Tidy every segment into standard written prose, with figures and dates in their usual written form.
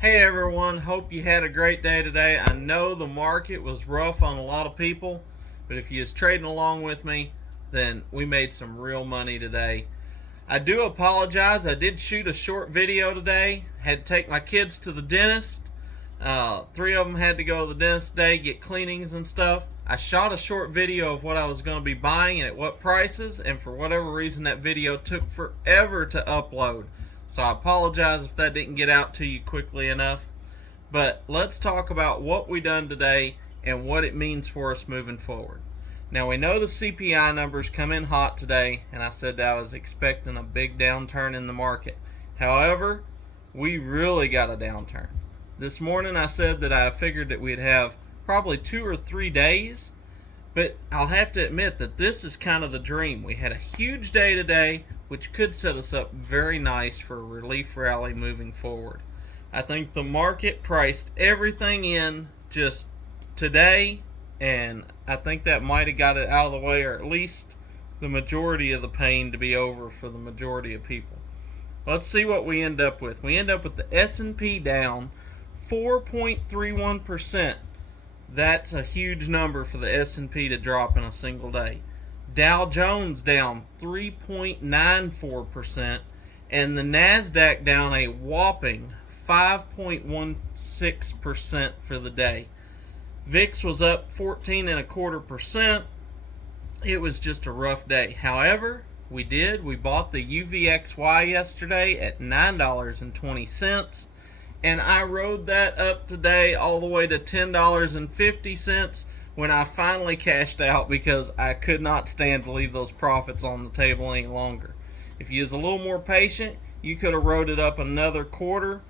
Hey everyone, hope you had a great day today. I know the market was rough on a lot of people, but if you was trading along with me, then we made some real money today. I do apologize. I did shoot a short video today. Had to take my kids to the dentist. Three of them had to go to the dentist today, get cleanings and stuff. I shot a short video of what I was going to be buying and at what prices, and for whatever reason that video took forever to upload. So I apologize if that didn't get out to you quickly enough. But let's talk about what we done today and what it means for us moving forward. Now we know the CPI numbers come in hot today, and I said that I was expecting a big downturn in the market. However, we really got a downturn. This morning I said that I figured that we'd have probably 2 or 3 days, but I'll have to admit that this is kind of the dream. We had a huge day today, which could set us up very nice for a relief rally moving forward. I think the market priced everything in just today, and I think that might have got it out of the way, or at least the majority of the pain to be over for the majority of people. Let's see what we end up with. We end up with the S&P down 4.31%. That's a huge number for the S&P to drop in a single day. Dow Jones down 3.94%, and the Nasdaq down a whopping 5.16% for the day. VIX was up 14.25%. It was just a rough day. However, we bought the UVXY yesterday at $9.20, and I rode that up today all the way to $10.50 when I finally cashed out because I could not stand to leave those profits on the table any longer. If you was a little more patient, you could have rode it up another quarter,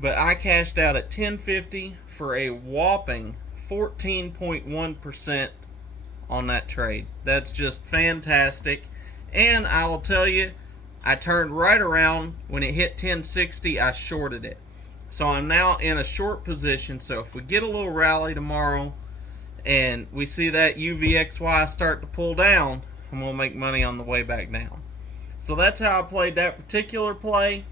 but I cashed out at $10.50 for a whopping 14.1% on that trade. That's just fantastic. And I will tell you, I turned right around when it hit $10.60. I shorted it. So I'm now in a short position. So if we get a little rally tomorrow and we see that UVXY start to pull down, I'm going to make money on the way back down. So that's how I played that particular play.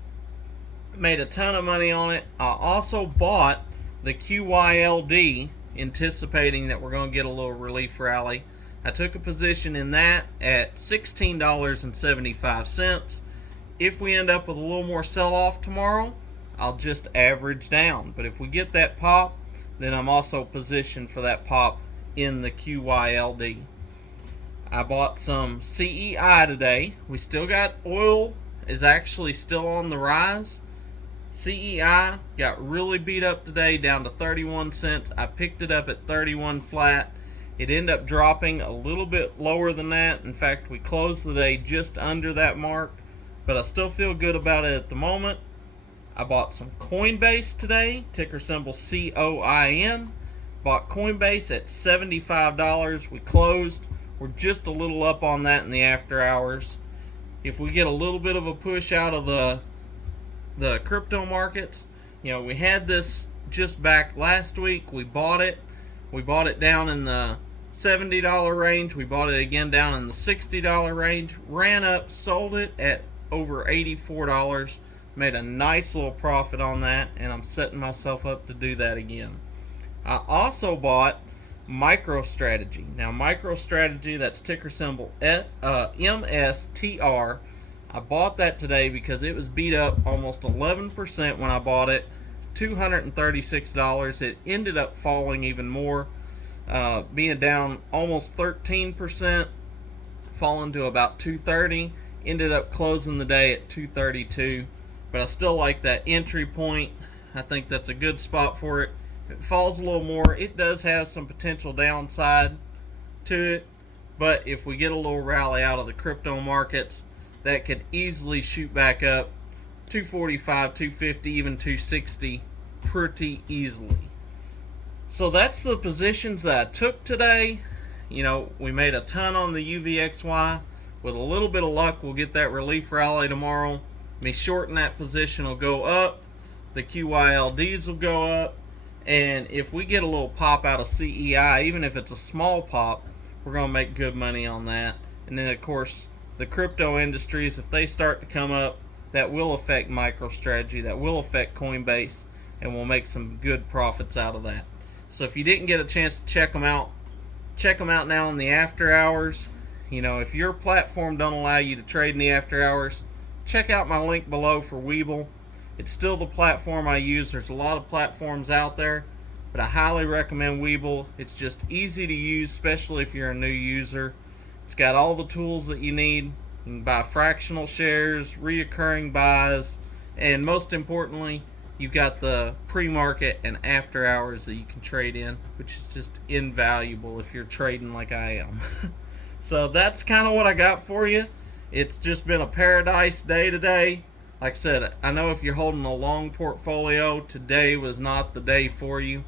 Made a ton of money on it. I also bought the QYLD, anticipating that we're going to get a little relief rally. I took a position in that at $16.75. If we end up with a little more sell-off tomorrow, I'll just average down. But if we get that pop, then I'm also positioned for that pop in the QYLD. I bought some CEI today. We still got oil is actually still on the rise. CEI got really beat up today, down to 31 cents. I picked it up at 31 flat. It ended up dropping a little bit lower than that. In fact, we closed the day just under that mark, but I still feel good about it at the moment. I bought some Coinbase today, ticker symbol COIN. Bought Coinbase at $75. We closed. We're just a little up on that in the after hours. If we get a little bit of a push out of the crypto markets, we had this just back last week. We bought it. We bought it down in the $70 range. We bought it again down in the $60 range. Ran up, sold it at over $84. Made a nice little profit on that, and I'm setting myself up to do that again. I also bought MicroStrategy. Now, MicroStrategy, that's ticker symbol MSTR. I bought that today because it was beat up almost 11% when I bought it. $236. It ended up falling even more, being down almost 13%, falling to about $230. Ended up closing the day at $232. But I still like that entry point. I think that's a good spot for it. If it falls a little more, it does have some potential downside to it. But if we get a little rally out of the crypto markets, that could easily shoot back up 245, 250, even 260 pretty easily. So that's the positions that I took today. We made a ton on the UVXY. With a little bit of luck, we'll get that relief rally tomorrow. Me shorting that position will go up. The QYLDs will go up. And if we get a little pop out of CEI, even if it's a small pop, we're going to make good money on that. And then, of course, the crypto industries, if they start to come up, that will affect MicroStrategy, that will affect Coinbase. and we'll make some good profits out of that. So if you didn't get a chance to check them out now in the after hours. If your platform don't allow you to trade in the after hours, check out my link below for Webull. It's still the platform I use. There's a lot of platforms out there, but I highly recommend Webull. It's just easy to use, especially if you're a new user. It's got all the tools that you need. You can buy fractional shares, reoccurring buys, and most importantly, you've got the pre-market and after hours that you can trade in, which is just invaluable if you're trading like I am. So that's kind of what I got for you. It's just been a paradise day today. Like I said, I know if you're holding a long portfolio, today was not the day for you.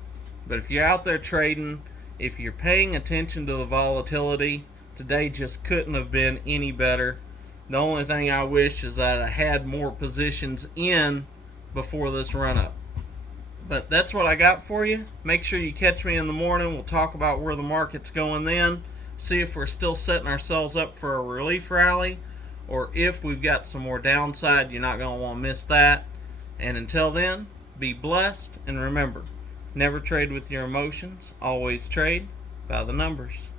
But if you're out there trading, if you're paying attention to the volatility, today just couldn't have been any better. The only thing I wish is that I had more positions in before this run up. But that's what I got for you. Make sure you catch me in the morning. We'll talk about where the market's going then. See if we're still setting ourselves up for a relief rally, or if we've got some more downside. You're not going to want to miss that. And until then, be blessed, and remember, never trade with your emotions. Always trade by the numbers.